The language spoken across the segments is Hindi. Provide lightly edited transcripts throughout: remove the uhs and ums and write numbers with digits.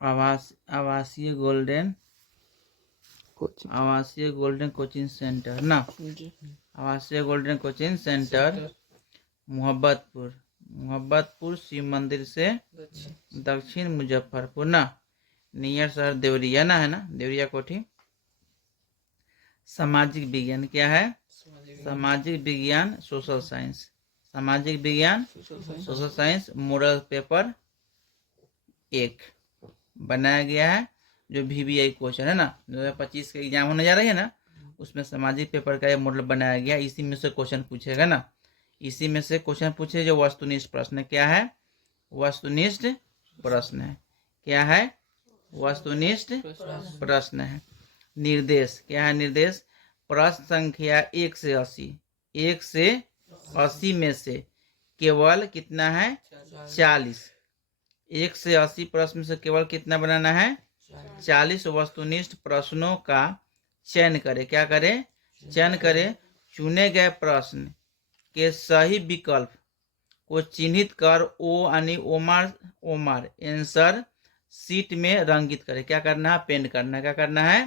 आवासीय गोल्डन कोचिंग सेंटर ना, आवासीय golden coaching centre Mohabbatpur Shiv मंदिर से दक्षिण मुजफ्फरपुर ना, नियर शहर देवरिया ना, है ना, देवरिया कोठी। सामाजिक विज्ञान क्या है? सामाजिक विज्ञान सोशल साइंस, सामाजिक विज्ञान सोशल साइंस मॉडल पेपर 1 बनाया गया है, जो VVI क्वेश्चन है ना, 2025 के एग्जाम होने जा रही है ना, उसमें सामाजिक पेपर का ये मॉडल बनाया गया। इसी में से क्वेश्चन पूछेगा ना, इसी में से क्वेश्चन पूछे जो वस्तुनिष्ठ प्रश्न। क्या है? वस्तुनिष्ठ प्रश्न है। क्या है? वस्तुनिष्ठ प्रश्न है। निर्देश क्या है? निर्देश प्रश्न संख्या 1 से 80, 1 से 80 में से केवल कितना है? 40। 1 से 80 प्रश्न से केवल कितना बनाना है? 40 वस्तुनिष्ठ प्रश्नों का चयन करे। क्या करे? चयन करे। चुने गए प्रश्न के सही विकल्प को चिन्हित कर यानी ओमार आंसर सीट में रंगित करे। क्या करना है? पेंट करना है। क्या करना है?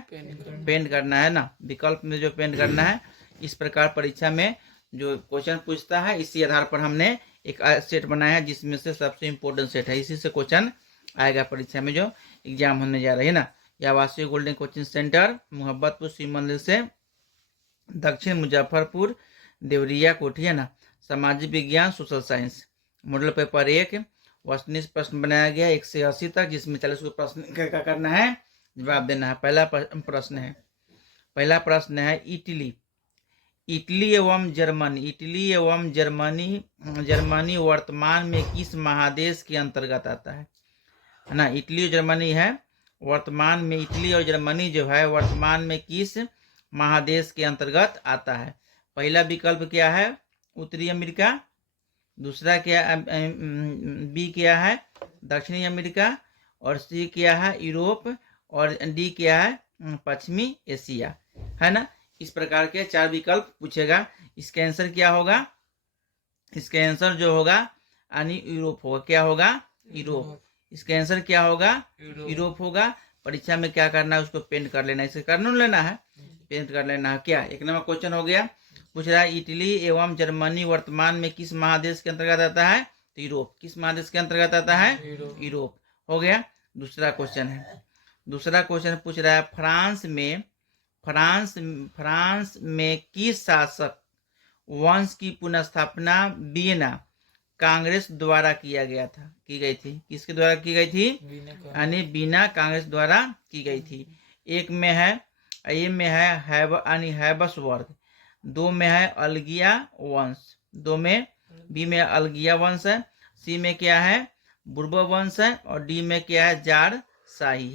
पेंट करना है ना, विकल्प में जो पेंट करना है। इस प्रकार परीक्षा में जो क्वेश्चन पूछता है, इसी आधार पर हमने एक सेट बनाया है, जिसमें से सबसे इम्पोर्टेंट सेट है। इसी से क्वेश्चन आएगा परीक्षा में जो एग्जाम होने जा रही है ना। यह आवासीय golden coaching centre Mohabbatpur Shiv मंदिर से दक्षिण मुजफ्फरपुर देवरिया कोठी है ना। सामाजिक विज्ञान सोशल साइंस मॉडल पेपर 1 वस्तुनिष्ठ प्रश्न बनाया गया 1 से 80 तक, जिसमें 40 को प्रश्न क्या करना है? जवाब देना है। पहला प्रश्न है इटली एवं जर्मनी वर्तमान में किस महादेश के अंतर्गत आता है ना। इटली और जर्मनी है वर्तमान में, इटली और जर्मनी जो है वर्तमान में किस महादेश के अंतर्गत आता है? पहला विकल्प क्या है? उत्तरी अमेरिका। दूसरा क्या बी क्या है? दक्षिणी अमेरिका। और सी क्या है? यूरोप। और डी क्या है? पश्चिमी एशिया, है ना। इस प्रकार के 4 विकल्प पूछेगा। इसका आंसर क्या होगा? इसका आंसर जो होगा यानी यूरोप होगा। क्या होगा? यूरोप। इसका आंसर क्या होगा? यूरोप होगा। परीक्षा में क्या करना है? उसको पेंट कर लेना है। इसे कर लेना है, पेंट कर लेना है। क्या 1 नंबर क्वेश्चन हो गया। पूछ रहा है इटली एवं जर्मनी वर्तमान में किस महादेश के अंतर्गत आता है? तो यूरोप। किस महादेश के अंतर्गत आता है? यूरोप हो गया। दूसरा क्वेश्चन पूछ रहा है फ्रांस में किस शासक वंश की पुनर्स्थापना वियना कांग्रेस द्वारा की गई थी? किसके द्वारा की गई थी? यानी वियना कांग्रेस द्वारा की गई थी। एक में है हैबसवर्ग। 2 में है अल्गिया वंश। 2 में बी में अल्गिया वंश है। सी में क्या है? बुर्बो वंश है। और डी में क्या है? जार शाही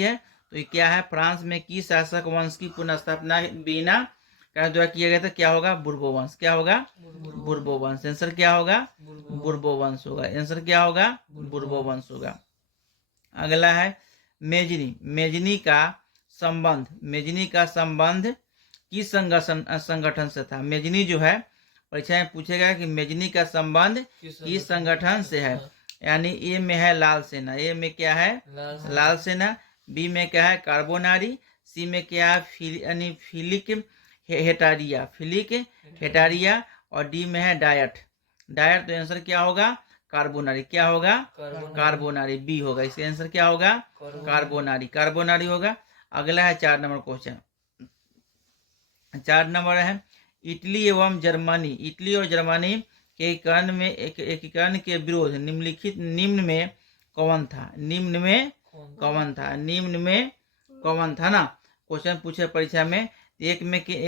है। तो ये क्या है? फ्रांस में किस शासक वंश की पुनर्स्थापना वियना का द्वारा किया गया था? क्या होगा? बुर्बो वंश। क्या होगा? बुर्बो वंश। आंसर क्या होगा? बुर्बो वंश होगा। आंसर क्या होगा? बुर्बो वंश होगा। अगला है मेजनी का संबंध किस संगठन से था? मेजनी जो है परीक्षा में पूछेगा कि मेजनी का संबंध किस संगठन से है। यानी ए में है लाल सेना। ए में क्या है? लाल सेना। बी में क्या है? कार्बोनारी। सी में क्या है? फिलिक हेटारिया। और डी में है डायट। तो आंसर क्या होगा? कार्बोनारी। क्या होगा? कार्बोनारी। बी होगा। इसका आंसर क्या होगा? कार्बोनारी होगा। अगला है 4 नंबर क्वेश्चन। 4 नंबर है इटली और जर्मनी के एकीकरण के विरोध निम्न में कौन था ना। क्वेश्चन पूछे परीक्षा में। ए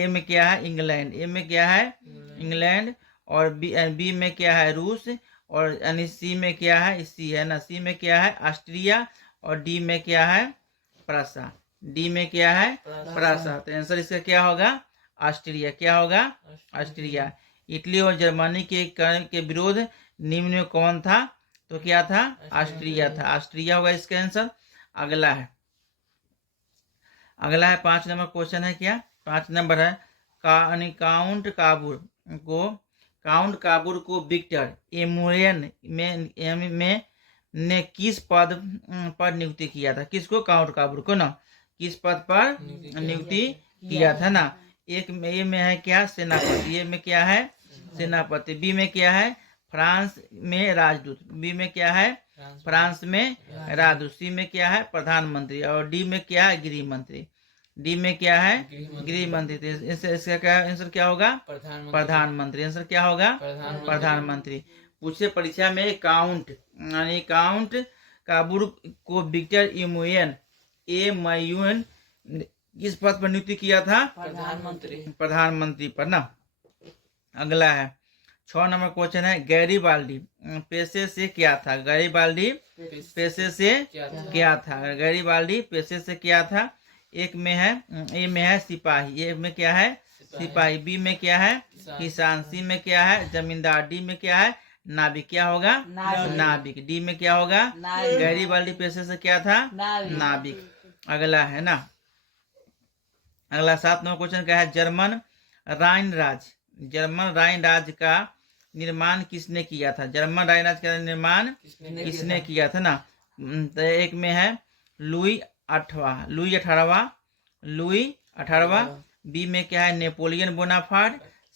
में क्या है? इंग्लैंड। ए में क्या है? इंग्लैंड। और बी में क्या है? रूस। और यानी सी में क्या है? सी है ना। सी में क्या है? ऑस्ट्रिया। और डी में क्या है? प्रासा। डी में क्या है? प्रासा। तो आंसर इसका क्या होगा? ऑस्ट्रिया। क्या होगा? ऑस्ट्रिया। इटली और जर्मनी के विरोध निम्न में कौन था? तो क्या था? ऑस्ट्रिया था। ऑस्ट्रिया होगा इसका आंसर। अगला है 5 नंबर क्वेश्चन है। क्या 5 नंबर है? काउंट काबूर को विक्टर एमुरियन में ने किस पद पर नियुक्ति किया था? किसको? काउंट काबूर को ना, किस पद पर नियुक्ति किया था ना? एक में ए में है क्या? सेनापति। ए में क्या है? सेनापति। बी में क्या है? फ्रांस में राजदूत। बी में क्या है? फ्रांस में राजदूत। सी में क्या है? प्रधानमंत्री। और डी में क्या है? गृह मंत्री। डी में क्या है? गृह मंत्री। इसका क्या आंसर क्या होगा? प्रधानमंत्री। आंसर क्या होगा? प्रधानमंत्री। पूछे परीक्षा में काउंट यानी काउंट काबूर को विक्टर एमुएन किस पद पर नियुक्ति किया था? प्रधानमंत्री पर ना। अगला है 6 नंबर क्वेश्चन है गैरीबाल्डी पेशे से क्या था? गैरीबाल्डी पेशे से क्या था? गैरीबाल्डी पेशे से क्या था? एक में है ए में है सिपाही। ए में क्या है? सिपाही। बी में क्या है? किसान। सी में क्या है? जमींदार। डी में क्या है? नाविक। क्या होगा? नाविक। डी में क्या होगा? गैरीबाल्डी पेशे से क्या था? नाविक। अगला है ना, अगला 7 नंबर क्वेश्चन क्या है? जर्मन राइन राज्य का निर्माण किसने किया था? जर्मन राइन राज्य का निर्माण किसने किया था ना? तो एक में है लुई 18वां। बी में क्या है? Napoleon Bonaparte.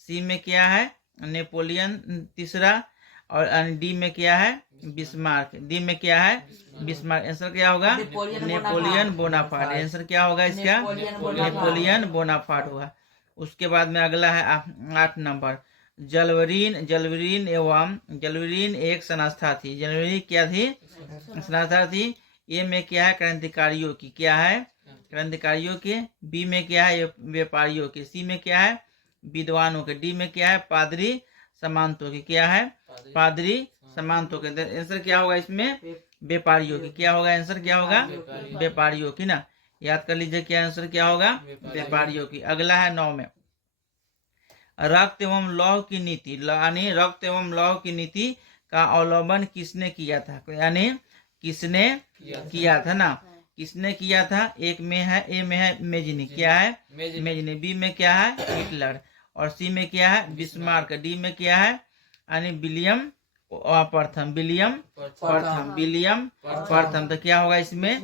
सी में क्या है? नेपोलियन तीसरा। और डी में क्या है? बिस्मार्क। डी में क्या है? बिस्मार्क। आंसर क्या होगा? Napoleon Bonaparte. आंसर क्या होगा इसका? नेपोलियन बोनापार्ट होगा। उसके बाद में अगला है 8 नंबर जलवरीन एक संस्था थी। जलवरीन क्या थी? संस्था थी। ए में क्या है? क्रांतिकारियों की। क्या है? क्रांतिकारियों के। बी में क्या है? व्यापारियों के। सी में क्या है? विद्वानों के। डी में क्या है? पादरी समांतों के। क्या है? पादरी समांतों के। आंसर क्या होगा इसमें? व्यापारियों की। क्या होगा? आंसर क्या होगा? व्यापारियों की ना। याद कर लीजिए क्या आंसर क्या होगा? व्यापारियों की। अगला है 9 में रक्त एवं लौह की नीति यानी रक्त एवं लौह की नीति का अवलंबन किसने किया था? यानी किसने किया था ना? किसने किया था? एक में है ए में है मेजनी। क्या है? मेजनी। बी में क्या है? हिटलर। और सी में क्या है? बिस्मार्क। डी में क्या है? यानी विलियम प्रथम। तो क्या होगा इसमें?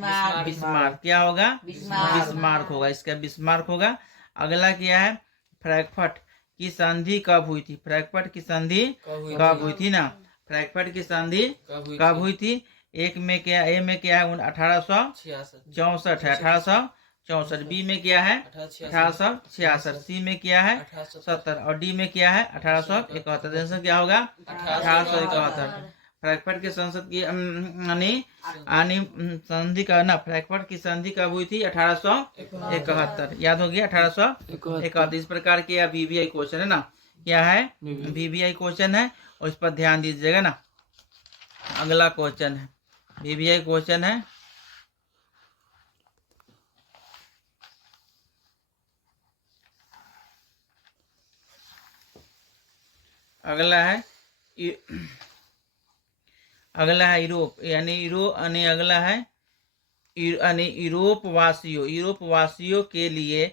बिस्मार्क। क्या होगा? बिस्मार्क होगा। इसका बिस्मार्क होगा। अगला क्या है? फ्रैंकफर्ट की संधि कब हुई थी? फ्रैंकफर्ट की संधि कब हुई थी ना? फ्रैंकफर्ट की संधि कब हुई थी? एक में क्या? ए में क्या है? 1864 है। 1864। बी में क्या है? 1866। सी में क्या है? 70। और डी में क्या है? 1871। आंसर क्या होगा? 1871। फ्रैंकफर्ट की संसद की संधि का ना, फ्रैंकफर्ट की संधि कब हुई थी? 1871। याद हो गया? 1871। इस प्रकार के वीवीआई क्वेश्चन है ना। क्या है? वीवीआई क्वेश्चन है और इस पर ध्यान दीजिएगा ना। अगला क्वेश्चन है वीवीआई क्वेश्चन है अगला है यूरोप यानी अगला है यूरोप वासियों के लिए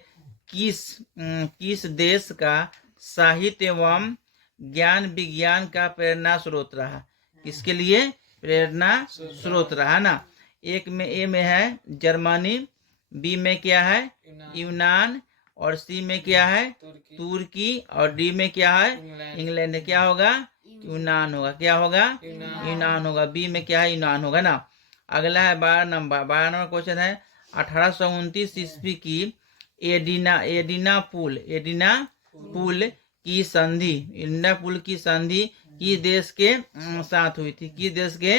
किस देश का साहित्य एवं ज्ञान विज्ञान का प्रेरणा स्रोत रहा? किसके लिए प्रेरणा स्रोत रहा ना? एक में ए में है जर्मनी। बी में क्या है? यूनान। और सी में क्या है? तुर्की। और डी में क्या है? इंग्लैंड। क्या होगा? यूनान होगा। क्या होगा? यूनान होगा। बी में क्या है? यूनान होगा ना। अगला है 12 नंबर क्वेश्चन है 1829 ईस्वी की एडिना पुल की संधि किस देश के साथ हुई थी? किस देश के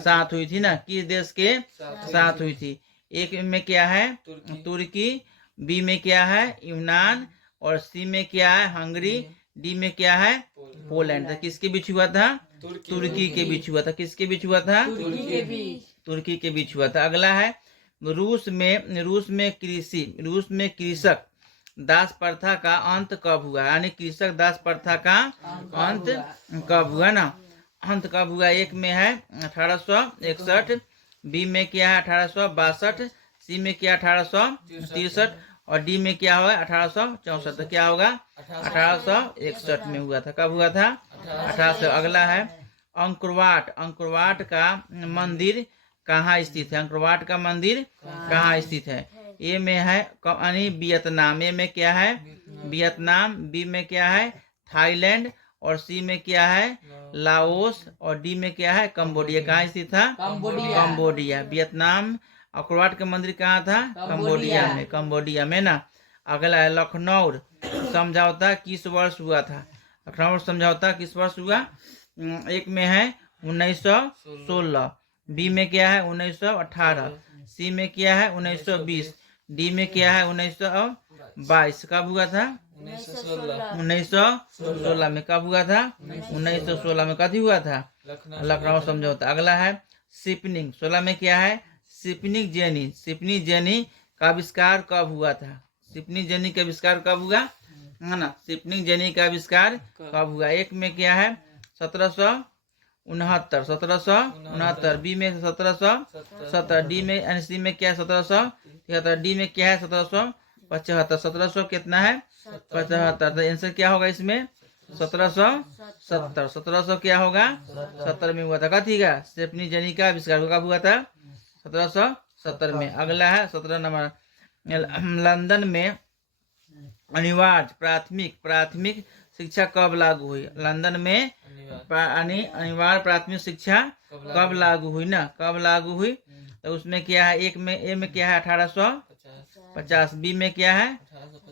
साथ हुई थी ना? किस देश के साथ हुई थी? एक में क्या है? तुर्की। बी में क्या है? यूनान। और सी में क्या है? हंगरी। डी में क्या है? पोलैंड। किसके बीच हुआ था? तुर्की के बीच हुआ था। किसके बीच हुआ था? तुर्की के बीच हुआ था। अगला है रूस में कृषक दास प्रथा का अंत कब हुआ? यानी कृषक दास प्रथा का अंत कब हुआ ना? अंत कब हुआ? एक में है 1861। बी में क्या है? 1862। सी में क्या? 1863। और डी में क्या होगा? 1864। क्या होगा? 1861 में हुआ था। कब हुआ था? 1800। अगला है अंकुरवाट, अंकुरवाट का मंदिर कहाँ स्थित है? अंकुरवाट का मंदिर कहाँ स्थित है? ए में है यानी वियतनाम, ए में क्या है? वियतनाम, बी में क्या है? थाईलैंड, और सी में क्या है? लाओस, और डी में क्या है? कंबोडिया। कहाँ स्थित था? कंबोडिया। वियतनाम, अंकुरवाट का मंदिर कहाँ था? कंबोडिया में, कंबोडिया में ना। अगला है लखनऊ समझौता किस वर्ष हुआ था? लखनऊ समझौता किस वर्ष हुआ? एक में है 1916, बी में क्या है? 1918, सी में क्या है? 1920, डी में क्या है? 1922। कब हुआ था? 1916 में। कब हुआ था? 1916 में। कभी हुआ था? लखनऊ समझौता। अगला है शिपनिंग, 16 में क्या है? शिपनिंग जेनी, शिपनी जेनी का आविष्कार कब हुआ था? शिपनी जेनी का आविष्कार कब हुआ है ना? शिपनिंग जेनी का आविष्कार कब हुआ? एक में क्या है? 1769, 1769, बी में 1770, डी में सी में क्या है? 1773, डी में क्या है? 1775। 1700 कितना है? 75। तो आंसर क्या होगा इसमें? 1770। 1700 क्या होगा? 70 में हुआ था। कथी का? शिपनी जेनी का आविष्कार कब हुआ था? 1770 में। अगला है 17 नंबर, लंदन में अनिवार्य प्राथमिक शिक्षा कब लागू हुई? लंदन में अनिवार्य प्राथमिक शिक्षा कब लागू हुई ना? कब लागू हुई? तो उसमें क्या है? एक में ए में क्या है? 1850, बी में क्या है?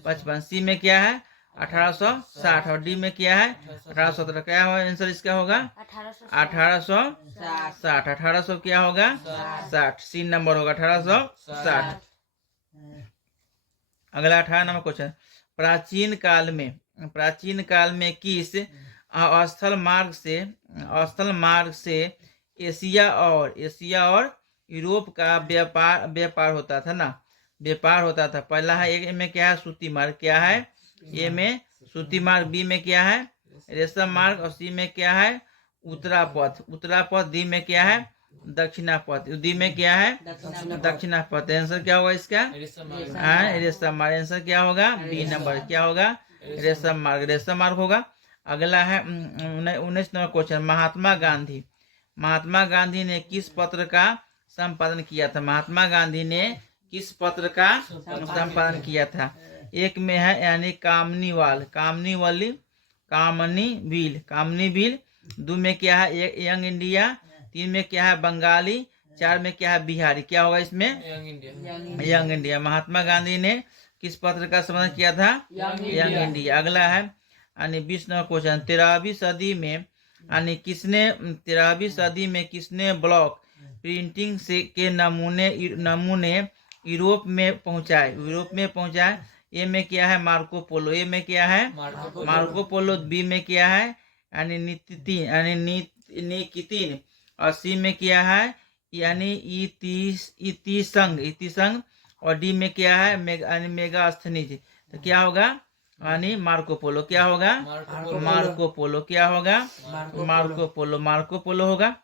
55, सी में क्या है? 1860, और डी में क्या है? 1817। क्या होगा आंसर इसका? होगा 1860। 1800 क्या होगा? 60। सी नंबर होगा 1860। अगला 18 नंबर क्वेश्चन, प्राचीन काल में किस स्थल मार्ग से एशिया और यूरोप का व्यापार होता था ना? व्यापार होता था। पहला है ए में क्या है? सूती मार्ग। क्या है? ए में सूती मार्ग, बी में क्या है? रेशम मार्ग, और सी में क्या है? उत्तरापथ, डी में क्या है? दक्षिणापथ, डी में क्या है? दक्षिणापथ। आंसर क्या होगा इसका? रेशम मार्ग। आंसर क्या होगा? B number. क्या होगा? रेशम मार्ग होगा। अगला है 19 नंबर क्वेश्चन, महात्मा गांधी ने किस पत्र का संपादन किया था? महात्मा गांधी ने किस पत्र का संपादन किया था? एक में है यानी कामनी बिल, दो में क्या है? यंग इंडिया, तीन में क्या है? बंगाली, चार में क्या है? बिहारी। क्या होगा इसमें? Young India. महात्मा गांधी ने किस पत्र का संपादन किया था? Young India. अगला है यानी 20 नंबर क्वेश्चन, 13वीं सदी में किसने ब्लॉक प्रिंटिंग से के नमूने यूरोप में पहुंचाए? ए में क्या है? मार्को पोलो, ए में क्या है? मार्को पोलो, बी में क्या है? यानी निकितिन, और सी में क्या है? यानी इतिसंग, और डी में क्या है? मेगास्थनीज। तो क्या होगा? यानी मार्को पोलो। क्या होगा? Marco Polo. क्या होगा? मार्को पोलो होगा।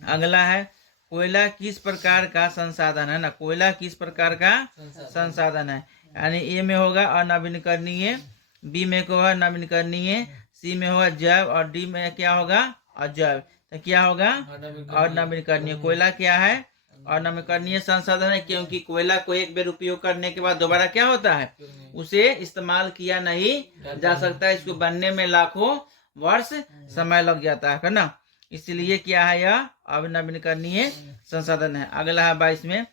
अगला है कोयला किस प्रकार का संसाधन है ना? कोयला किस प्रकार का संसाधन है? यानी ए में होगा अनवीनकरणीय, बी में होगा नवीनकरणीय, सी में होगा जैव, और डी में क्या होगा? अजैव। तो क्या होगा? अनवीनकरणीय। कोयला क्या है? अनवीनकरणीय संसाधन है, क्योंकि कोयला को एक बार उपयोग करने के बाद दोबारा क्या होता है? उसे इस्तेमाल किया नहीं जा सकता। इसको बनने में लाखों वर्ष समय लग जाता है ना? इसलिए क्या है? यह अनवीनकरणीय संसाधन है। अगला है 22 में,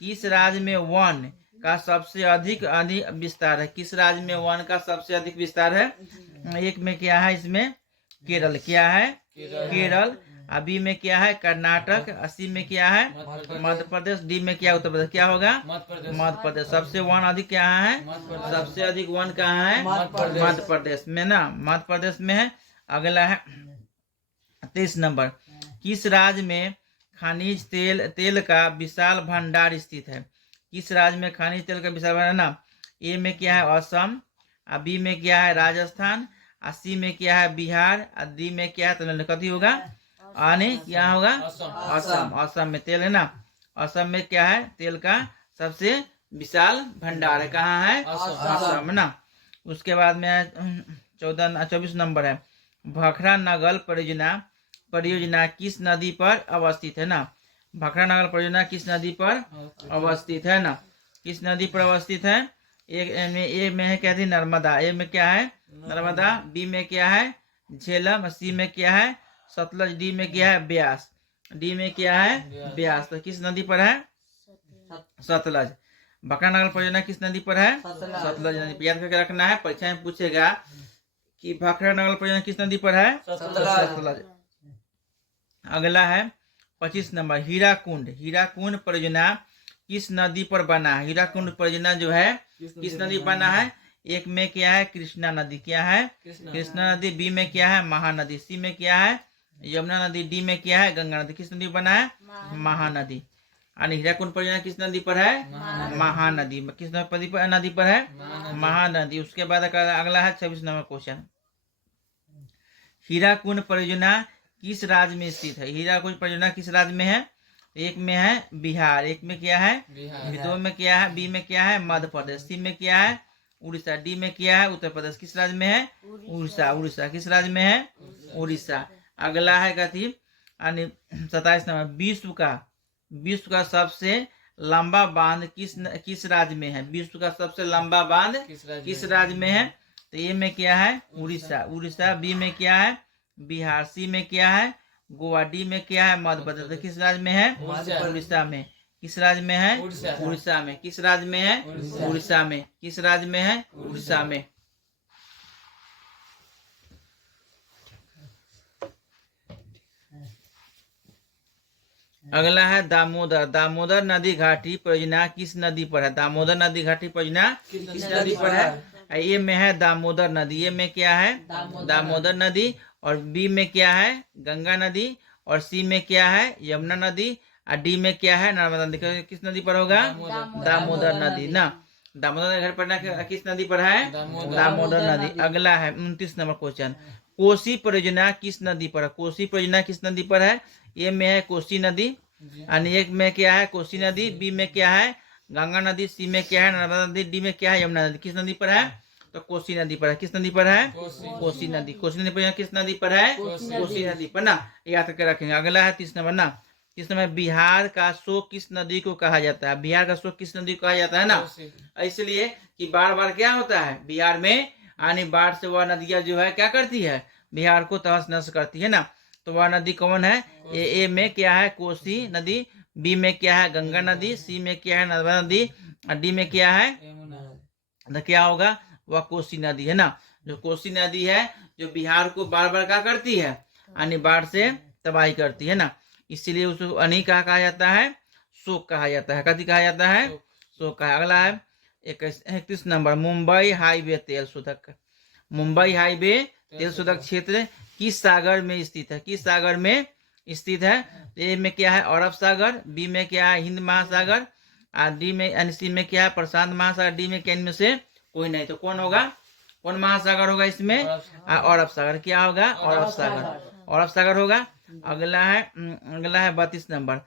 किस राज्य में वन का सबसे अधिक विस्तार है? किस राज्य में वन का सबसे अधिक विस्तार है? एक में क्या है? इसमें केरल। क्या है? केरल। बी में क्या है? कर्नाटक, सी में क्या है? मध्य प्रदेश, डी में क्या? उत्तर प्रदेश। क्या होगा? मध्य प्रदेश। सबसे वन अधिक क्या है? सबसे अधिक वन कहाँ है? मध्य प्रदेश में ना? मध्य प्रदेश में है। अगला है 23 नंबर, किस राज्य में खनिज तेल का विशाल भंडार स्थित है? किस राज्य में खनिज तेल का विशाल भंडार ना? ए में क्या है? असम, बी में क्या है? राजस्थान, सी में क्या है? बिहार, डी में क्या है? तमिलनाडु। कथी होगा? क्या होगा? असम में तेल है ना? असम में क्या है? तेल का सबसे विशाल भंडार है। कहाँ है? असम ना? उसके बाद में 24 नंबर है, भाखड़ा नगर परियोजना किस नदी पर अवस्थित है ना। भाखड़ा नगर परियोजना किस नदी पर अवस्थित है ना। किस नदी पर अवस्थित है। ए में है क्या थी, नर्मदा। ए में क्या है, नर्मदा। बी में क्या है, झेलम। सी में क्या है, सतलज। डी में क्या है, ब्यास। डी में क्या है, ब्यास। तो किस नदी पर है, सतलज। भाखड़ा नगर परियोजना किस नदी पर है, सतलज नदी पर। याद करके रखना है, परीक्षा में पूछेगा कि भाखड़ा नगर परियोजना किस नदी पर है, सतलज। अगला है 25 नंबर, हीराकुंड परियोजना किस नदी पर बना है। हीराकुंड परियोजना जो है किस नदी पर बना है। एक में क्या है, कृष्णा नदी। क्या है, कृष्णा नदी। बी में क्या है, महानदी। सी में क्या है, यमुना नदी। डी में क्या है, गंगा नदी। किस नदी पर बना है, महानदी। और हीराकुंड परियोजना किस नदी पर है, महानदी। किस नदी पर है, महानदी। उसके बाद अगला है 26 नंबर क्वेश्चन, हीराकुंड परियोजना किस राज्य में स्थित है। हीराकुंड परियोजना किस राज्य में है। एक में है बिहार। एक में क्या है, दो में क्या है, बी में क्या है, मध्य प्रदेश। सी में क्या है, उड़ीसा। डी में क्या है, उत्तर प्रदेश। किस राज्य में है, उड़ीसा। किस राज्य में है, उड़ीसा। अगला है कथी 27 नंबर, विश्व का सबसे लंबा बांध किस राज्य में है। विश्व का सबसे लंबा बांध किस राज्य में है। तो ए में क्या है, उड़ीसा। बी में क्या है, बिहार। सी में क्या है, गोवा। डी में क्या है, मध्य प्रदेश। तो किस राज्य में है, उड़ीसा में। किस राज्य में है, उड़ीसा में। किस राज्य में है, उड़ीसा में। किस राज्य में है, उड़ीसा में। अगला है दामोदर नदी घाटी परियोजना किस नदी पर है। दामोदर नदी घाटी परियोजना किस नदी पर है। ये में है दामोदर नदी। ये में क्या है, दामोदर नदी। और बी में क्या है, गंगा नदी। और सी में क्या है, यमुना नदी। और डी में क्या है, नर्मदा नदी। किस नदी पर होगा, दामोदर नदी ना। दामोदर नदी घाटी परियोजना किस नदी पर है, दामोदर नदी। अगला है 29 नंबर क्वेश्चन, कोसी परियोजना किस नदी पर है। कोसी परियोजना किस नदी पर है। ए में है कोसी नदी। और एक में क्या है, कोसी नदी। बी में क्या है, गंगा नदी। सी में क्या है, नर्मदा नदी। डी में क्या है, यमुना नदी। किस नदी पर है, तो कोसी नदी पर है। किस नदी पर है, कोसी नदी। कोसी नदी पर किस नदी पर है, कोसी नदी पर ना। याद करके रखेंगे। अगला है 30 नंबर ना, किस नंबर, बिहार का शोक किस नदी को कहा जाता है। बिहार का शोक किस नदी को कहा जाता है ना। इसलिए कि बार बार क्या होता है, बिहार में आने बाढ़ से वह नदियां जो है क्या करती है, बिहार को तहस नहस करती है ना। तो वह नदी कौन है, ए में क्या है, कोसी नदी। बी में क्या है, गंगा नदी। सी में क्या है, नर्मदा नदी। और डी में क्या है, तो क्या होगा, वह कोसी नदी है ना। जो कोसी नदी है जो बिहार को बार बार क्या करती है, आने बाढ़ से तबाही करती है ना। इसीलिए उसको अनी कहा जाता है, शोक कहा जाता है। कथी कहा जाता है, शोक कहा। अगला है 31 नंबर, मुंबई हाईवे तेल शोधक। मुंबई हाईवे तेल शोधक क्षेत्र किस सागर में स्थित है। किस सागर में स्थित है। ए में क्या है, अरब सागर। बी में क्या है, हिंद महासागर। और डी में यानी सी में क्या है, प्रशांत महासागर। डी में क्या, इनमें से कोई नहीं। तो कौन होगा, कौन महासागर होगा इसमें, अरब सागर। क्या होगा, अरब सागर। अरब सागर होगा। अगला है 32 नंबर,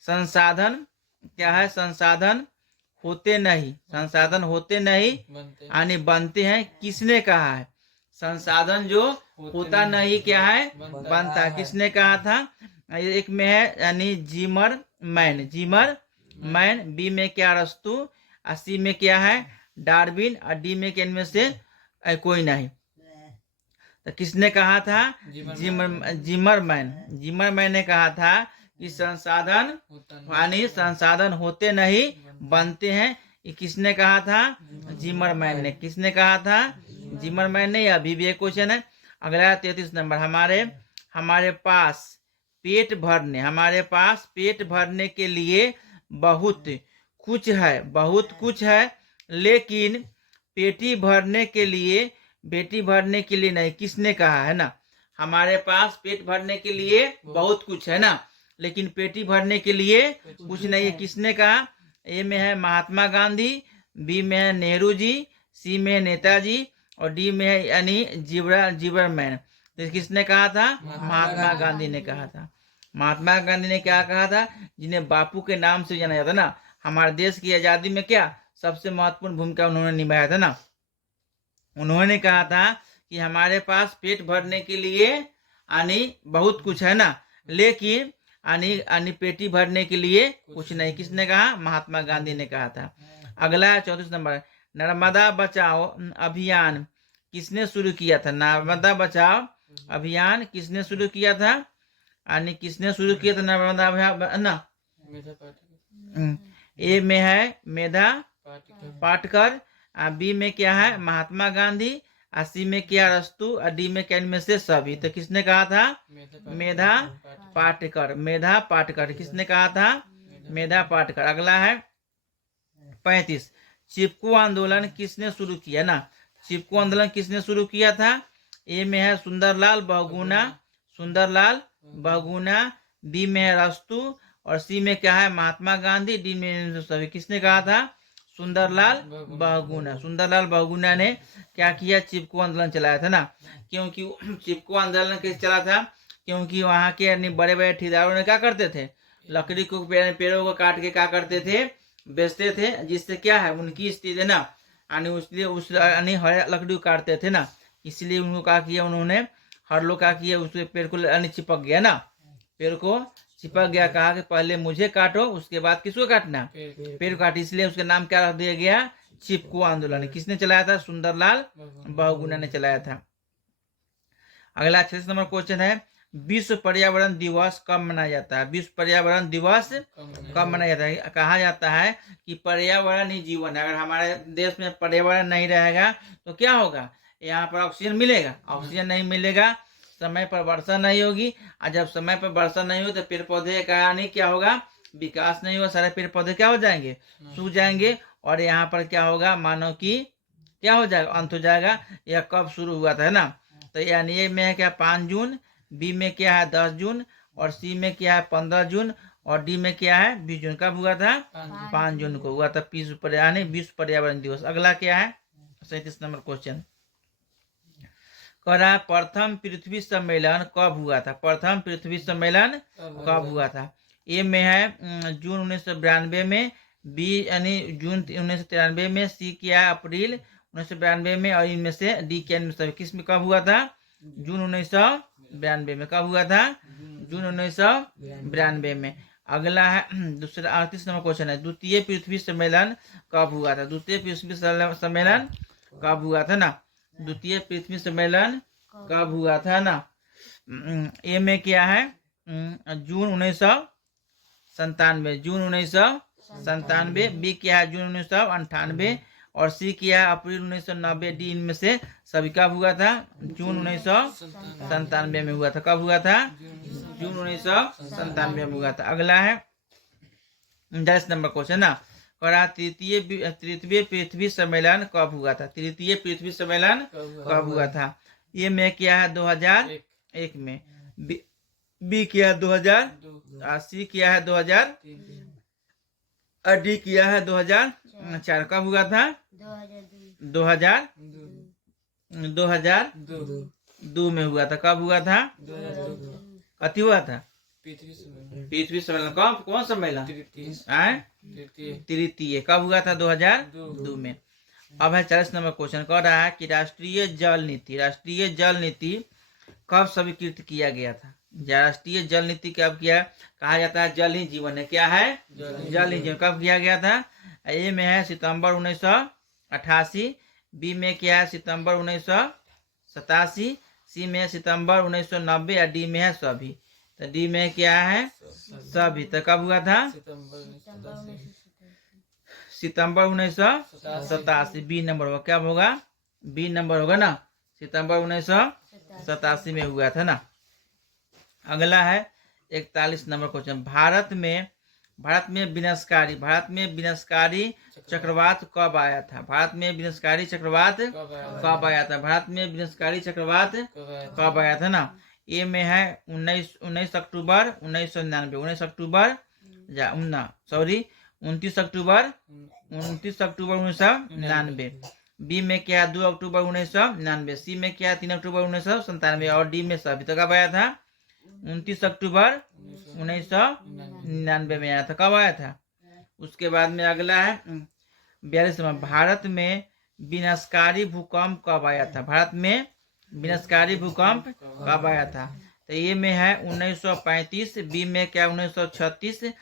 संसाधन क्या है, संसाधन होते नहीं, संसाधन होते नहीं यानी बनते हैं, किसने कहा है। संसाधन जो होता नहीं क्या है, बनता। किसने कहा था। एक में है यानी जिमरमैन। बी में क्या, अरस्तु। और सी में क्या है, डार्विन। और डी में क्या, इनमें से कोई नहीं। तो किसने कहा था, जिमरमैन ने कहा था कि संसाधन यानी संसाधन होते नहीं बनते हैं। ये किसने कहा था, जिमरमैन ने। किसने कहा था, जिमरमैन ने। अभी भी एक क्वेश्चन है। अगला 33 नंबर, हमारे पास पेट भरने के लिए बहुत कुछ है लेकिन बेटी भरने के लिए नहीं। किसने कहा है ना। हमारे पास पेट भरने के लिए बहुत कुछ है ना, लेकिन पेटी भरने के लिए कुछ नहीं है। किसने कहा। ए में है महात्मा गांधी। बी में है नेहरू जी। सी में है नेताजी। और डी में है यानी जिबरमैन। तो किसने कहा था, महात्मा गांधी ने कहा था। महात्मा गांधी ने क्या कहा था, जिन्हें बापू के नाम से जाना जाता ना। हमारे देश की आजादी में क्या सबसे महत्वपूर्ण भूमिका उन्होंने निभाया था ना। उन्होंने कहा था कि हमारे पास पेट भरने के लिए यानी बहुत कुछ है ना, लेकिन यानी पेटी भरने के लिए कुछ नहीं। किसने कहा? महात्मा गांधी ने कहा था। अगला 34 नंबर, नर्मदा बचाओ अभियान किसने शुरू किया था? नर्मदा बचाओ अभियान किसने शुरू किया था? यानी किसने शुरू किया था नर्मदा अभियान ना? ए में है मेधा पाटकर, बी में क्या है? महात्मा गांधी, सी में क्या? रस्तु, और डी में क्या? इनमें से सभी। तो किसने कहा था? मेधा पाटकर। मेधा पाटकर किसने कहा था? मेधा पाटकर। अगला है 35, चिपको आंदोलन किसने शुरू किया ना? चिपको आंदोलन किसने शुरू किया था? ए में है सुंदरलाल बहुगुणा, सुंदरलाल बहुगुणा, बी में है रस्तु, और सी में क्या है? महात्मा गांधी, डी में सभी। किसने कहा था? सुंदरलाल बहुगुणा। सुंदरलाल बहुगुणा ने क्या किया? चिपको आंदोलन चलाया था ना। क्योंकि चिपको आंदोलन कैसे चला था? क्योंकि वहां के बड़े बड़े ठेकेदारों ने क्या करते थे? लकड़ी को पेड़ों को काट के क्या करते थे? बेचते थे, जिससे क्या है? उनकी स्थिति है ना, यानी इसलिए उस हर लकड़ी को काटते थे ना, इसलिए उनको क्या किया? उन्होंने हर लोग क्या किया? उस पेड़ को चिपक गया ना, पेड़ को चिपक गया। कहा कि पहले मुझे काटो, उसके बाद किसको काटना? पेड़ काट। इसलिए उसका नाम क्या रख दिया गया? चिपको आंदोलन। किसने चलाया था? सुंदरलाल बहुगुणा ने चलाया था। अगला 36 नंबर क्वेश्चन है, विश्व पर्यावरण दिवस कब मनाया जाता है? विश्व पर्यावरण दिवस कब मनाया जाता है? कहा जाता है कि पर्यावरण ही जीवन है। अगर हमारे देश में पर्यावरण नहीं रहेगा तो क्या होगा? यहाँ पर ऑक्सीजन मिलेगा? ऑक्सीजन नहीं मिलेगा, समय पर वर्षा नहीं होगी, और जब समय पर वर्षा नहीं होगी तो पेड़ पौधे का नहीं क्या होगा? विकास नहीं होगा। सारे पेड़ पौधे क्या हो जाएंगे? सूख जाएंगे, और यहाँ पर क्या होगा? मानव की क्या हो जाएगा? अंत हो जाएगा। यह कब शुरू हुआ था, है ना? तो यानी ए में है क्या? 5 जून, बी में क्या है? 10 जून, और सी में क्या है? 15 जून, और डी में क्या है? 20 जून। कब हुआ था? 5 जून को हुआ था विश्व पर्यावरण दिवस। अगला क्या है? 37 नंबर क्वेश्चन कह रहा है, प्रथम पृथ्वी सम्मेलन कब हुआ था? प्रथम पृथ्वी सम्मेलन कब हुआ था? ए में है जून 1992 में, बी यानी जून 1993 में, सी क्या है? अप्रैल 1992 में, और इनमें से डी क्या? किस में कब हुआ था? जून 1992 में। कब हुआ था? जून 1992 में। अगला है दूसरा 38 नंबर क्वेश्चन है, द्वितीय पृथ्वी सम्मेलन कब हुआ था? द्वितीय पृथ्वी सम्मेलन कब हुआ था ना? द्वितीय पृथ्वी सम्मेलन कब हुआ था ना? ए में क्या है? जून 1997, जून 1997, बी क्या है? जून 1998, और सी क्या है? अप्रैल 1990, डी इनमें से सभी कब हुआ था? जून 1997 में हुआ था। कब हुआ था? जून 1997 में हुआ था। अगला है 10 नंबर क्वेश्चन ना, तृतीय पृथ्वी सम्मेलन कब हुआ था? तृतीय पृथ्वी सम्मेलन कब हुआ था? ये में क्या है? 2001 में, बी किया है 2000, सी किया है 2000, और डी किया है 2004। कब हुआ था? 2002 में हुआ था। कब हुआ था? कथी हुआ था? पृथ्वी सम्मेलन। कब? कौन सम्मेलन? तृतीय। कब हुआ था? 2002 में। अब है 40 नंबर क्वेश्चन कह रहा है कि राष्ट्रीय जल नीति कब स्वीकृत किया गया था? राष्ट्रीय जल नीति कब किया? कहा जाता है जल ही जीवन है। क्या है? जल ही जीवन। कब किया गया था? ए में है सितंबर 1988, बी में क्या है? सितंबर 1987, सी में सितंबर 1990, या डी में है सभी। तो डी में क्या है? सभी। तो कब हुआ था? सितंबर 1987। बी नंबर होगा। क्या होगा? बी नंबर होगा ना, सितंबर 1987 में हुआ था ना। अगला है 41 नंबर क्वेश्चन, भारत में विनाशकारी चक्रवात कब आया था? भारत में विनाशकारी चक्रवात कब आया था? भारत में विनाशकारी चक्रवात कब आया था ना? ए में है 29 अक्टूबर 1999, 29 अक्टूबर 1999। बी में क्या? 2 अक्टूबर 1999, सी में क्या? 3 अक्टूबर 1997, और डी में सभी। तो कब आया था? 29 अक्टूबर 1999 में आया था। कब आया था? उसके बाद में अगला है 42 में, भारत में विनाशकारी भूकंप कब आया था? भारत में विनाशकारी भूकंप कब आया था? तो ये में है 1935, बी में क्या 1936,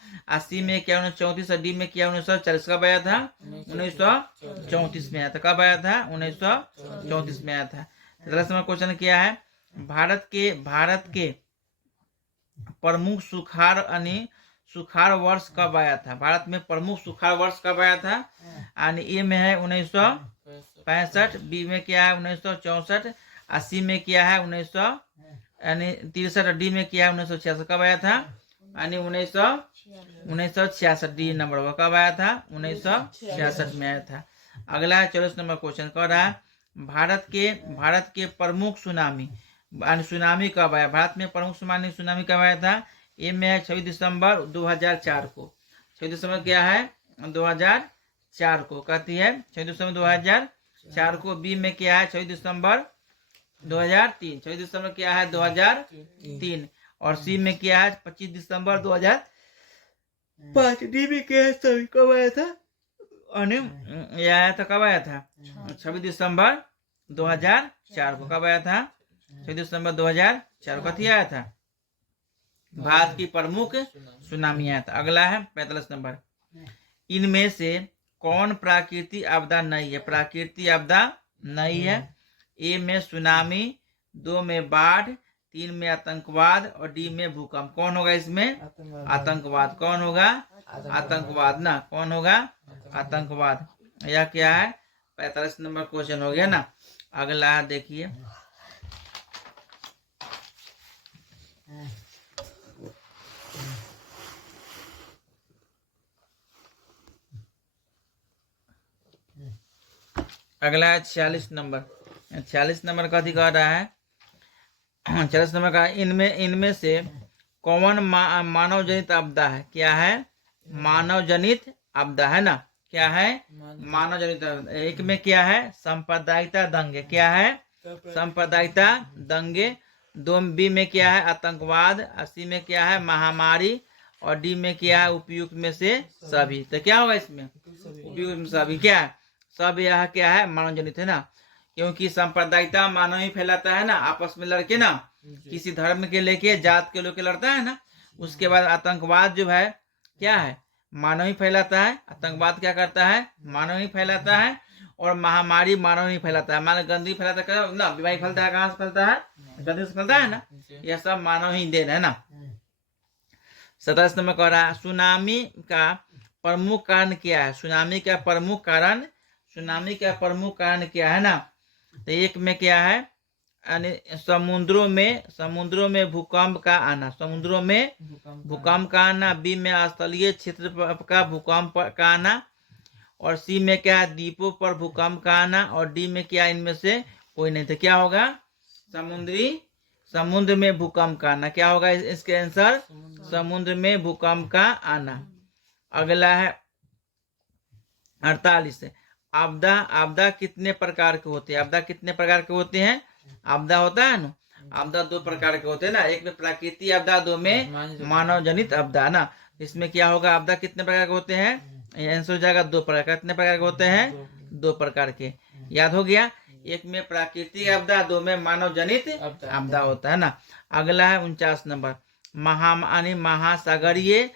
सी में क्या 1934 और डी में क्या 1940। कब आया था? 1934 में आया था। कब आया था? 1934 में आया था। 13 नंबर क्वेश्चन क्या है? भारत के प्रमुख सुखाड़ यानी सुखाड़ वर्ष कब आया था? भारत में प्रमुख सुखाड़ वर्ष कब आया था? यानी ए में है 1965, बी में क्या है 1964, सी में क्या है 1963 और डी में क्या है 1966। कब आया था? यानी 1966 डी नंबर हुआ। कब आया था? 1966 में आया था। अगला है 24 नंबर क्वेश्चन कह रहा है भारत के प्रमुख सुनामी सुनामी कब आया? भारत में प्रमुख सुनामी कब आया था? ए में है 26 दिसंबर 2004 को। 26 दिसंबर क्या है? 2004 को कहती है 26 दिसंबर 2004 को। बी में क्या है 26 दिसंबर 2003। 26 दिसंबर क्या है? 2003। और सी में क्या है 25 दिसंबर 2005। डी में क्या है? सभी कब आया था? यह आया था कब आया था? 26 दिसंबर 2004 को। कब आया था? 26 दिसंबर 2004 को आया था। भारत की प्रमुख सुनामी आया था। अगला है 45 नंबर। इनमें से कौन प्राकृतिक आपदा नहीं है? प्राकृतिक आपदा नहीं है। ए में सुनामी, 2 में बाढ़, 3 में आतंकवाद और डी में भूकंप। कौन होगा इसमें? आतंकवाद। कौन होगा? आतंकवाद ना। कौन होगा? आतंकवाद। यह क्या है? 45 नंबर क्वेश्चन हो गया ना। अगला देखिए अगला है 46 नंबर। 46 नंबर का कह रहा है 46 नंबर का इनमें से कौन मानव जनित आपदा है? क्या है? मानव जनित आपदा है ना। क्या है? मानव जनित आपदा। एक में क्या है? सांप्रदायिकता दंगे। क्या है? सांप्रदायिकता दंगे। 2 बी में क्या है? आतंकवाद। सी में क्या है? महामारी। और डी में क्या है? उपयुक्त में से सभी। तो क्या होगा इसमें? उपयुक्त में सभी। क्या है? सब यह क्या है? मानव जनित है ना। क्योंकि सांप्रदायिकता मानव ही फैलाता है ना, आपस में लड़के ना, किसी धर्म के लेके जात के लेके लड़ता है ना। उसके बाद आतंकवाद जो है क्या है? मानव ही फैलाता है। आतंकवाद क्या करता है? मानव ही फैलाता है। और महामारी मानव ही फैलाता है। मान गंदगी फैलाता है ना, बीमारी फैलता है। कहाँ से फैलता है? गंदगी से फैलता है ना। यह सब मानव ही देन है ना। 27 नंबर कह रहा है सुनामी का प्रमुख कारण क्या है? सुनामी का प्रमुख कारण क्या है ना। तो एक में क्या है? समुद्रों में भूकंप का आना। समुद्रों में भूकंप का आना। बी में स्थलीय क्षेत्र का भूकंप का आना। और सी में क्या है? द्वीपों पर भूकंप का आना। और डी में क्या? इनमें से कोई नहीं। तो क्या होगा? समुद्र में भूकंप का आना। क्या होगा इसके आंसर? समुद्र में भूकंप का आना। अगला है 48। आपदा कितने प्रकार के होते हैं? आपदा कितने प्रकार के होते हैं? आपदा होता है ना, आपदा 2 प्रकार के होते हैं ना। एक में प्राकृतिक आपदा, 2 में मानव जनित आपदा ना। इसमें क्या होगा? आपदा कितने प्रकार के होते हैं? आंसर हो जाएगा 2 प्रकार। कितने प्रकार के होते हैं? 2 प्रकार के। याद हो गया। एक में प्राकृतिक आपदा, 2 में मानव जनित आपदा होता है ना। अगला है 49 नंबर। महासागरीय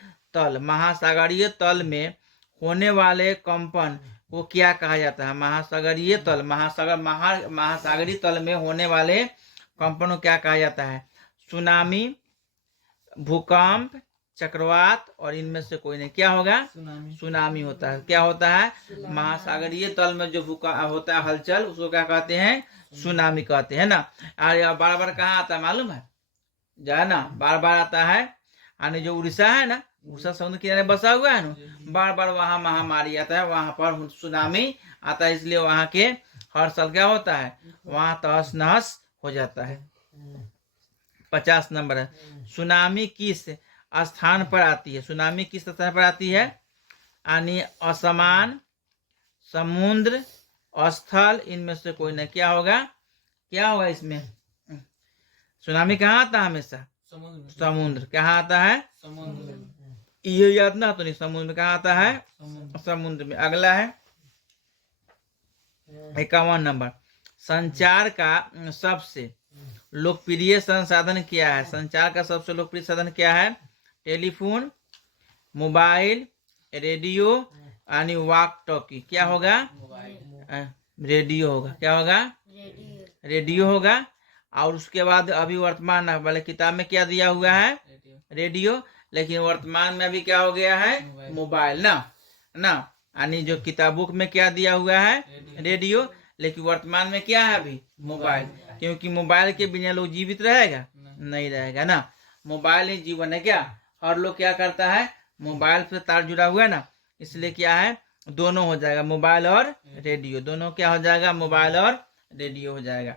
तल में होने वाले कंपन को क्या कहा जाता है? महासागरीय तल में होने वाले कंपन को क्या कहा जाता है? सुनामी, भूकंप, चक्रवात और इनमें से कोई नहीं। क्या होगा? सुनामी होता है। क्या होता है? महासागरीय तल में जो भूकंप होता है, हलचल, उसको क्या कहते हैं? सुनामी कहते हैं ना। और बार बार कहाँ आता है मालूम है? जो है ना, बार बार आता है। यानी जो उड़ीसा है ना, उड़ीसा समुद्र किनारे बसा हुआ है ना, बार बार वहाँ महामारी आता है, वहां पर सुनामी आता है। इसलिए वहां के हर साल क्या होता है? वहां तहस नहस हो जाता है। 50 नंबर है। सुनामी किस स्थान पर आती है? सुनामी किस स्थान पर आती है? यानी असमान, समुद्र, स्थल, इनमें से कोई नहीं। क्या होगा? क्या होगा इसमें? सुनामी कहाँ आता है? हमेशा समुद्र। कहाँ आता है? समुद्र। ये याद ना तो नहीं। समुद्र में कहाँ आता है? समुद्र में। अगला है 51 नंबर। संचार का सबसे लोकप्रिय संसाधन क्या है? संचार का सबसे लोकप्रिय साधन क्या है? टेलीफोन, मोबाइल, रेडियो यानी वॉक टॉकी। क्या होगा? रेडियो होगा। क्या होगा? रेडियो होगा। और उसके बाद अभी वर्तमान वाले किताब में क्या दिया हुआ है? रेडियो। लेकिन वर्तमान में अभी क्या हो गया है? मोबाइल ना यानी जो किताब बुक में क्या दिया हुआ है? रेडियो। लेकिन वर्तमान में क्या है? अभी मोबाइल। क्योंकि मोबाइल के बिना लोग जीवित रहेगा? नहीं रहेगा ना। मोबाइल ही जीवन है। क्या हर लोग क्या करता है? मोबाइल से तार जुड़ा हुआ है ना, इसलिए क्या है? दोनों हो जाएगा, मोबाइल और रेडियो दोनों क्या हो जाएगा? मोबाइल और रेडियो हो जाएगा।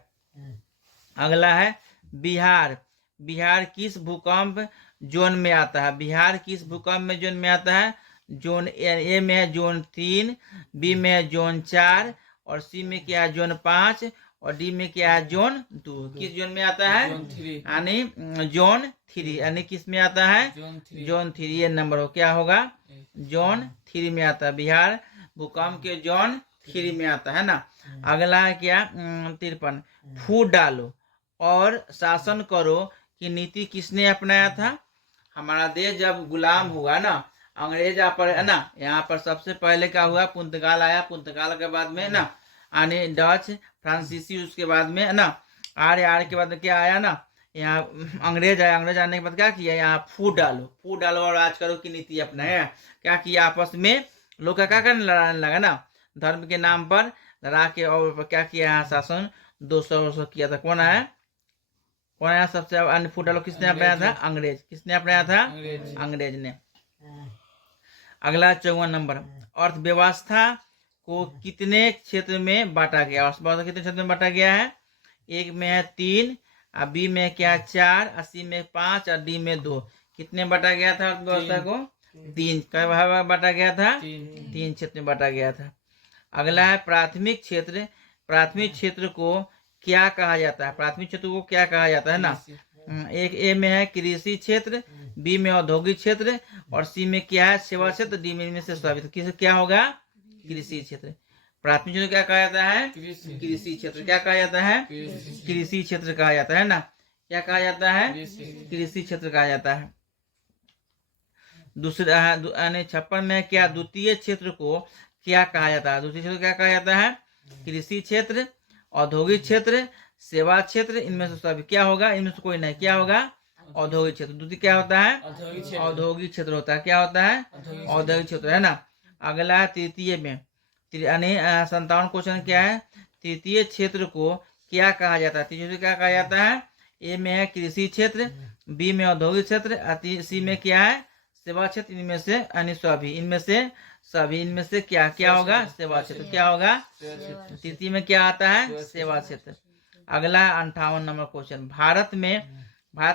अगला है बिहार। बिहार किस भूकंप जोन में आता है? बिहार किस भूकंप में जोन में आता है? जोन ए में है जोन 3, बी में है जोन 4 और सी में क्या है? जोन 5 और डी में क्या है? जोन 2। किस जोन में आता है? यानी जोन 3 यानी किस में आता है? जोन 3। ये नंबर हो क्या होगा? जोन 3 में आता है। बिहार भूकंप के जोन 3 में आता है ना। अगला है क्या? 53 फूट डालो और शासन करो की नीति किसने अपनाया था? हमारा देश जब गुलाम हुआ ना, अंग्रेज पर है ना, यहाँ पर सबसे पहले क्या हुआ? पुर्तगाल आया। पुर्तगाल के बाद में ना आने डच, फ्रांसीसी, उसके बाद में है ना आर्य के बाद में क्या आया ना, यहाँ अंग्रेज आया। अंग्रेज आने के बाद क्या किया? यहाँ फूट डालो और राज करो की नीति अपनाया। क्या किया? आपस में लोग क्या करने लड़ाने लगा ना, धर्म के नाम पर लड़ा के। और क्या किया? यहाँ शासन 200 वर्षों किया था। कौन आया? सबसे फूट डालो किसने अपनाया था? अंग्रेज। किसने अपनाया था? अंग्रेज ने। अगला 54 नंबर अर्थव्यवस्था को कितने क्षेत्र में बांटा गया? अर्थव्यवस्था कितने क्षेत्र में बांटा गया है? एक में है 3, बी में क्या है? 4, सी में 5 और डी में 2। कितने बांटा गया था अर्थव्यवस्था को? 3। कई भाग बांटा गया था? 3 क्षेत्र में बांटा गया था। अगला है प्राथमिक क्षेत्र। प्राथमिक क्षेत्र को क्या कहा जाता है? प्राथमिक क्षेत्र को क्या कहा जाता है ना? एक ए में है कृषि क्षेत्र, बी में औद्योगिक क्षेत्र और सी में क्या है? सेवा क्षेत्र, डी में से सभी। तो किस क्या होगा? कृषि क्षेत्र। प्राथमिक क्षेत्र क्या कहा जाता है? कृषि क्षेत्र। क्या कहा जाता है? कृषि क्षेत्र कहा जाता है ना। क्या कहा जाता है? कृषि क्षेत्र कहा जाता है। दूसरा 56 में क्या? द्वितीय क्षेत्र को क्या कहा जाता है? द्वितीय क्षेत्र क्या कहा जाता है? कृषि क्षेत्र, औद्योगिक क्षेत्र, सेवा क्षेत्र, इनमें से सभी। क्या होगा? इनमें से कोई नहीं। क्या होगा? औद्योगिक क्षेत्र। द्वितीय क्या होता है? औद्योगिक क्षेत्र होता है। क्या होता है? औद्योगिक क्षेत्र है ना। अगला तृतीय में यानी 57 क्वेश्चन क्या है? तृतीय क्षेत्र को क्या कहा जाता है? तृतीय क्षेत्र क्या कहा जाता है? ए में है कृषि क्षेत्र, बी में औद्योगिक क्षेत्र, सी में क्या है? सेवा क्षेत्र, इनमें से सभी। इनमें से सभी। इनमें से क्या क्या होगा? सेवा क्षेत्र। क्या होगा? तृतीय में क्या आता है? सेवा क्षेत्र। अगला 58 नंबर क्वेश्चन भारत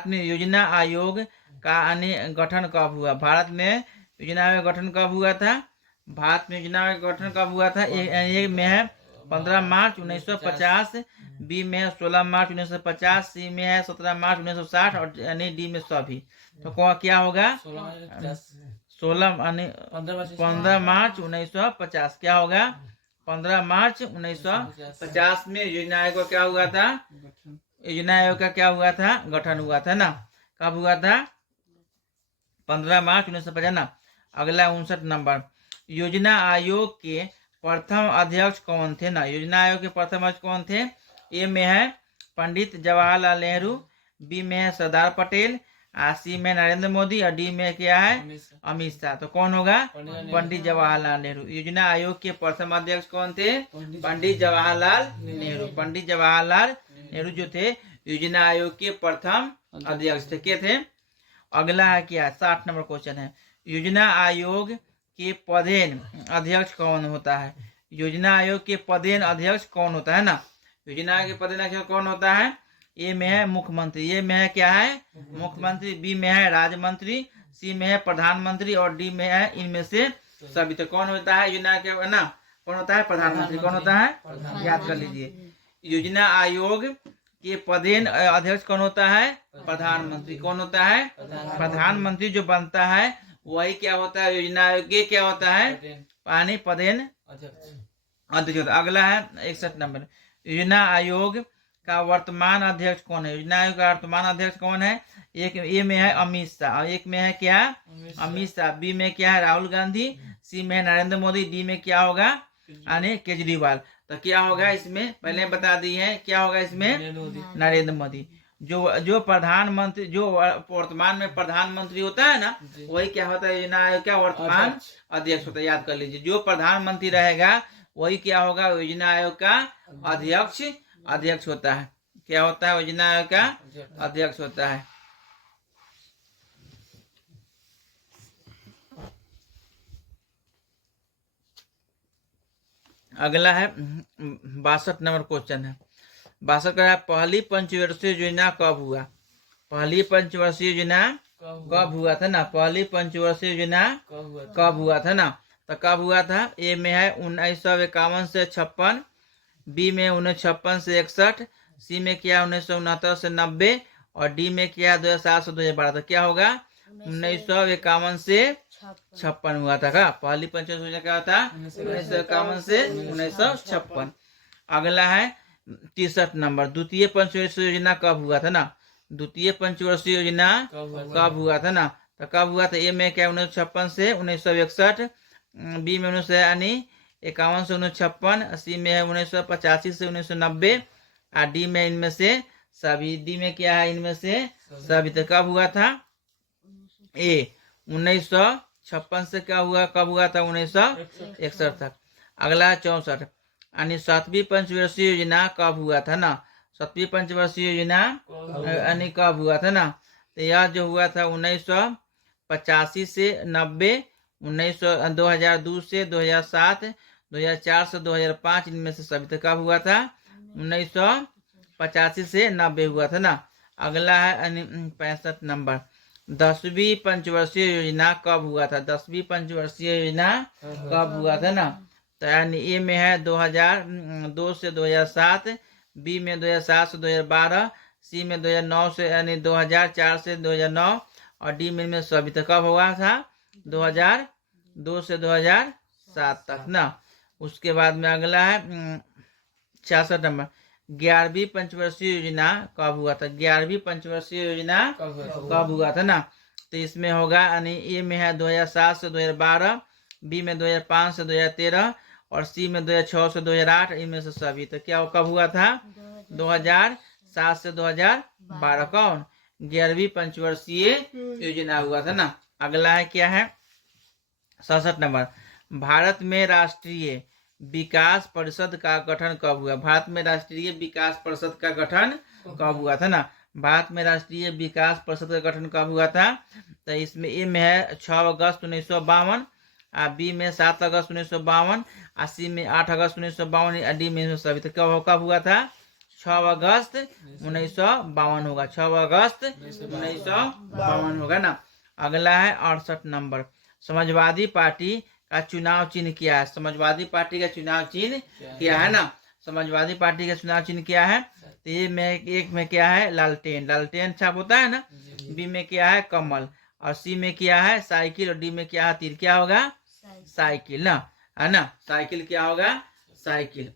में योजना आयोग का गठन कब हुआ? भारत में योजना आयोग गठन कब हुआ था? भारत में योजना आयोग गठन कब हुआ था? ए में है 15 मार्च 1950, बी में है 16 मार्च 1950, सी में है 17 मार्च 1960 और यानी डी में सभी। तो क्या होगा? 15 मार्च 1950। क्या होगा? 15 मार्च 1950 में योजना आयोग का क्या हुआ था? योजना आयोग का क्या हुआ था? गठन हुआ था ना। कब हुआ था? 15 मार्च 1950 ना। अगला 59 नंबर योजना आयोग के प्रथम अध्यक्ष कौन थे ना? योजना आयोग के प्रथम अध्यक्ष कौन थे? ए में है पंडित जवाहरलाल नेहरू, बी में है सरदार पटेल, सी में नरेंद्र मोदी और डी में क्या है? अमित शाह। तो कौन होगा? पंडित जवाहरलाल नेहरू। योजना आयोग के प्रथम अध्यक्ष कौन थे? पंडित जवाहरलाल नेहरू। पंडित जवाहरलाल नेहरू जो थे योजना आयोग के प्रथम अध्यक्ष थे। क्या थे? अगला है क्या? 60 नंबर क्वेश्चन है योजना आयोग के पदेन अध्यक्ष कौन होता है? योजना आयोग के पदेन अध्यक्ष कौन होता है ना? योजना आयोग के पदेन अध्यक्ष कौन होता है? ए में है मुख्यमंत्री। ए में है क्या है? मुख्यमंत्री। बी में है राज्य मंत्री, सी में है प्रधानमंत्री और डी में है इनमें से सभी। तो कौन होता है योजना के ना? कौन होता है? प्रधानमंत्री। कौन होता है? याद कर लीजिए। योजना आयोग के पदेन अध्यक्ष कौन होता है? प्रधानमंत्री। कौन होता है? प्रधानमंत्री जो बनता है वही क्या होता है? योजना आयोग के क्या होता है? पदेन अध्यक्ष। अगला है 61 नंबर योजना आयोग का वर्तमान अध्यक्ष कौन है? योजना आयोग का वर्तमान अध्यक्ष कौन है? एक ए में है अमित शाह, और एक में है क्या? अमित शाह। बी में क्या है? राहुल गांधी। सी में है नरेंद्र मोदी। डी में क्या होगा? यानी केजरीवाल। तो क्या होगा इसमें? पहले बता दी है, क्या होगा इसमें? नरेंद्र मोदी। जो प्रधानमंत्री, जो वर्तमान में प्रधानमंत्री होता है ना, वही क्या होता है? योजना आयोग का वर्तमान अध्यक्ष होता है। याद कर लीजिए, जो प्रधानमंत्री रहेगा वही क्या होगा? योजना आयोग का अध्यक्ष होता है। क्या होता है? योजना आयोग का अध्यक्ष होता है। अगला है 62 नंबर क्वेश्चन है। 62 का पहली पंचवर्षीय योजना कब हुआ? पहली पंचवर्षीय योजना कब हुआ था ना? पहली पंचवर्षीय योजना कब हुआ था ना? तो कब हुआ था? ए में है 1951 से 56, बी में 1956 से 61, सी में क्या 1969 से 90, और डी में क्या 2007 से 2012। तो क्या होगा? 1951 से 56 हुआ था का पहली पंचवर्षीय योजना। क्या होता? 1951 से 1956। अगला है 63 नंबर, द्वितीय पंचवर्षीय योजना कब हुआ था ना? द्वितीय पंचवर्षीय योजना कब हुआ था ना? तो कब हुआ था? ए में क्या 1956 से 1961, बी में 1951 से 1956, सी में है 1985 से 1990, और डी में इनमें से सभी। डी में क्या है? इनमें से सभी। तो कब हुआ था? ए 1956 से क्या हुआ? कब हुआ था? 1961 तक। अगला 64, यानी 7वीं पंचवर्षीय योजना कब हुआ था ना? 7वीं पंचवर्षीय योजना यानी कब हुआ था ना? तो यह जो हुआ था 1985 से 90, 2002 से 2007, 2004 से 2005, इनमें से सभी। तो कब हुआ था? 1985 से 90 हुआ था ना। अगला है 65 नंबर, 10वीं पंचवर्षीय योजना कब हुआ था? 10वीं पंचवर्षीय योजना कब हुआ था ना? तो यानी ए में है 2002 से 2007, बी में 2007 से 2012, सी में 2009 से यानी 2004 से 2009, और डी में सभी। तो कब हुआ था? 2002 से 2007 तक ना। उसके बाद में अगला है 66 नंबर, 11वीं पंचवर्षीय योजना कब हुआ था? 11वीं पंचवर्षीय योजना कब हुआ था ना? तो इसमें होगा यानी ए में है 2007 से 2012, बी में 2005 से 2013, और सी में 2006 से 2008, इनमें से सभी। तो क्या कब हुआ था? 2007 से 2012 कौन? 11वीं पंचवर्षीय योजना हुआ था ना। अगला है क्या है 67 नंबर, भारत में राष्ट्रीय विकास परिषद का गठन कब हुआ? भारत में राष्ट्रीय विकास परिषद का गठन कब हुआ था ना? भारत में राष्ट्रीय विकास परिषद का गठन कब हुआ था? तो इसमें ए में है 6 अगस्त 1952, बी में 7 अगस्त 1952, सी में 8 अगस्त 1952, डी में सभी। तो कब हुआ था? 6 अगस्त 1952 होगा। 6 अगस्त 1952 होगा ना। अगला है 68 नंबर, समाजवादी पार्टी का चुनाव चिन्ह क्या है? समाजवादी पार्टी का चुनाव चिन्ह क्या है ना? समाजवादी पार्टी का चुनाव चिन्ह क्या है? तो ये में एक में क्या है? लालटेन, लालटेन छाप होता है ना। बी में क्या है? कमल, और सी में क्या है? साइकिल, और डी में क्या है? तीर। क्या होगा? साइकिल ना, है ना। साइकिल क्या होगा? साइकिल।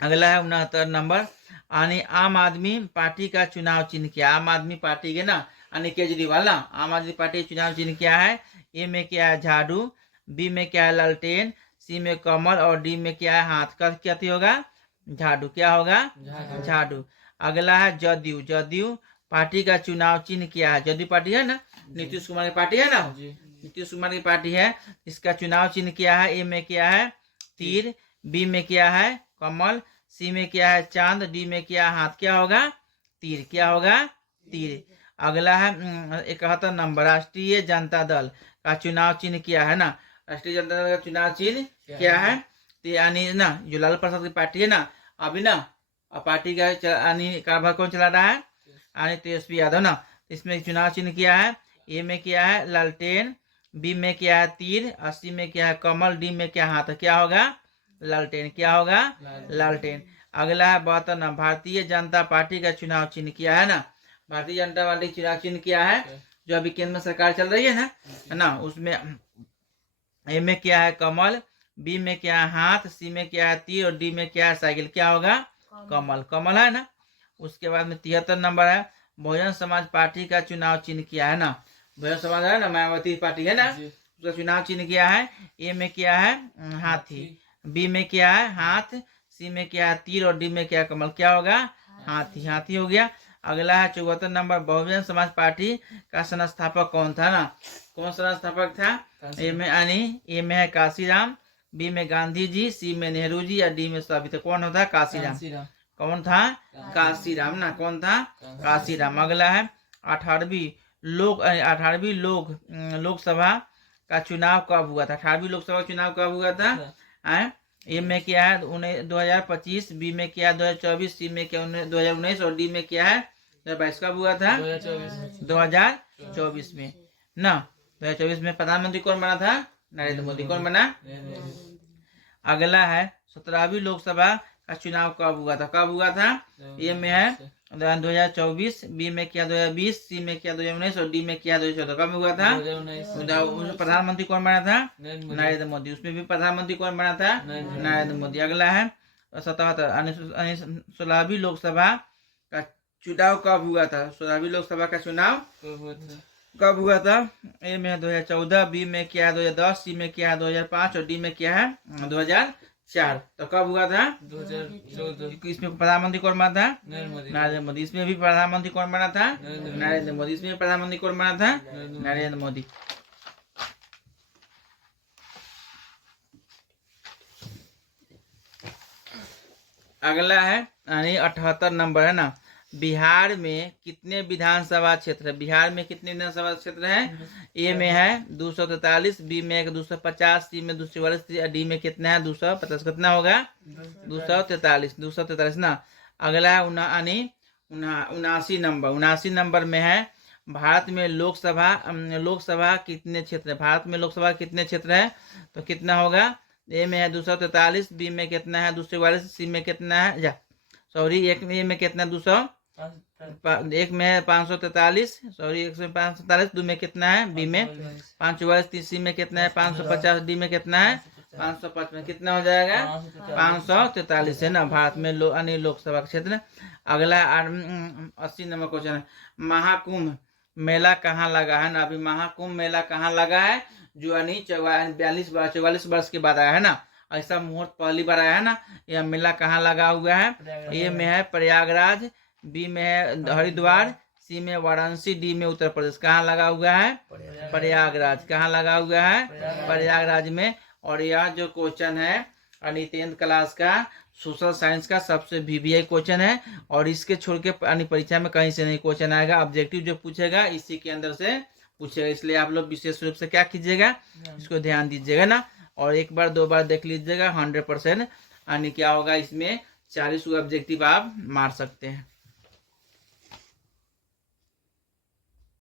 अगला है 69 नंबर, यानी आम आदमी पार्टी का चुनाव चिन्ह क्या? आम आदमी पार्टी के ना यानी केजरीवाल ना। आम आदमी पार्टी चुनाव चिन्ह क्या है? ए में क्या है? झाड़ू, बी में क्या है? लालटेन, सी में कमल, और डी में क्या है? हाथ का क्या होगा? झाड़ू। क्या होगा? झाड़ू। अगला है जदयू, जदयू पार्टी का चुनाव चिन्ह क्या है? जदयू पार्टी है ना, नीतीश कुमार की पार्टी है ना, नीतीश कुमार की पार्टी है। इसका चुनाव चिन्ह क्या है? ए में क्या है? तीर, बी में क्या है? कमल, सी में क्या है? चांद, डी में क्या है? हाथ। क्या होगा? तीर। क्या होगा? तीर। अगला है 71 नंबर, राष्ट्रीय जनता दल का चुनाव चिन्ह क्या है ना? राष्ट्रीय जनता दल का चुनाव चिन्ह क्या है? तो यानी ना जो लालू प्रसाद की पार्टी है ना अभी ना, पार्टी का यानी कारभार कौन चला रहा है? यानी तेजस्वी यादव ना। इसमें चुनाव चिन्ह क्या है? ए में क्या है? लालटेन, बी में क्या है? तीर, और सी में क्या है? कमल, डी में क्या हाथ? क्या होगा? लालटेन। क्या होगा? लालटेन। अगला है 72 ना, भारतीय जनता पार्टी का चुनाव चिन्ह क्या है ना? भारतीय जनता पार्टी चुनाव चिन्ह क्या है? जो अभी केंद्र में सरकार चल रही है ना, है ना, उसमें ए में क्या है? कमल, बी में क्या है हाथ, सी में क्या है तीर और डी में क्या है साइकिल। क्या होगा? कमल। कमल है ना। उसके बाद में 73 नंबर है, बहुजन समाज पार्टी का चुनाव चिन्ह क्या है ना। बहुजन समाज है ना, मायावती पार्टी है ना, उसका चुनाव चिन्ह क्या है? ए में क्या है? हाथी। बी में क्या है? हाथ। सी में क्या है? तीर और डी में क्या है? कमल। क्या होगा? हाथी। हाथी हो गया। अगला है 74 नंबर, बहुजन समाज पार्टी का संस्थापक कौन था ना। कौन संस्थापक था? ए में है काशीराम, बी में गांधी जी, सी में नेहरू जी या डी में साबित। कौन होता है? काशीराम। कौन था? काशीराम ना। कौन था? काशीराम। अगला है 18वीं लोकसभा का चुनाव कब हुआ था? 18वीं लोकसभा चुनाव कब हुआ था? ए में क्या है? 2025, बी में क्या है? 2024, सी में क्या 2019 और डी में क्या है? 2022। कब हुआ था? 2024 में ना। 2024 में प्रधानमंत्री कौन बना था? नरेंद्र मोदी। कौन बना? अगला है 17वीं लोकसभा का चुनाव कब हुआ था? कब हुआ था? ए में है 2024, बी में क्या 2020, सी में क्या 2019 और डी में क्या 2014। कब हुआ था? प्रधानमंत्री कौन बना था? नरेंद्र मोदी। उसमें भी प्रधानमंत्री कौन बना था? नरेंद्र मोदी। अगला है 16वीं लोकसभा का चुनाव कब हुआ था? 16वीं लोकसभा का चुनाव कब हुआ था? ए में 2014, बी में क्या है 2010, सी में क्या है 2005 और डी में क्या है 2004। तो कब हुआ था? 2014। इसमें प्रधानमंत्री कौन बना था? नरेंद्र मोदी। इसमें भी प्रधानमंत्री कौन बना था? नरेंद्र मोदी। इसमें प्रधानमंत्री कौन बना था? नरेंद्र मोदी। अगला है 78 नंबर है ना, बिहार में कितने विधानसभा क्षेत्र है? बिहार में कितने विधानसभा क्षेत्र है? ए में है 243, बी में 250, सी में 244, डी में कितना है 250। कितना होगा? 243 ना। अगला है 79 नंबर में है, भारत में लोकसभा कितने क्षेत्र है? भारत में लोकसभा कितने क्षेत्र है? तो कितना होगा? ए में है 243, बी में कितना है 244, सी में कितना है एक में कितना 200, एक में 543, एक में 543, दो में कितना है? बी में 544, सी में कितना है 550, डी में कितना है 555। कितना हो जाएगा? 543 है ना भारत में लोकसभा क्षेत्र। अगला 80 नंबर क्वेश्चन है, महाकुंभ मेला कहाँ लगा है ना। अभी महाकुंभ मेला कहाँ लगा है? जो 44 वर्ष के बाद आया है ना, ऐसा मुहूर्त पहली बार आया है ना। यह मेला कहाँ लगा हुआ है? ए में है प्रयागराज, बी में है हरिद्वार, सी में वाराणसी, डी में उत्तर प्रदेश। कहाँ लगा हुआ है? प्रयागराज। कहाँ लगा हुआ है? प्रयागराज में। और यह जो क्वेश्चन है 10th क्लास का सोशल साइंस का सबसे VVI क्वेश्चन है, और इसके छोड़ के परीक्षा में कहीं से नहीं क्वेश्चन आएगा। ऑब्जेक्टिव जो पूछेगा इसी के अंदर से पूछेगा, इसलिए आप लोग विशेष रूप से क्या कीजिएगा, इसको ध्यान दीजिएगा ना। और एक बार दो बार देख लीजिएगा, 100% क्या होगा इसमें 40 ऑब्जेक्टिव आप मार सकते हैं।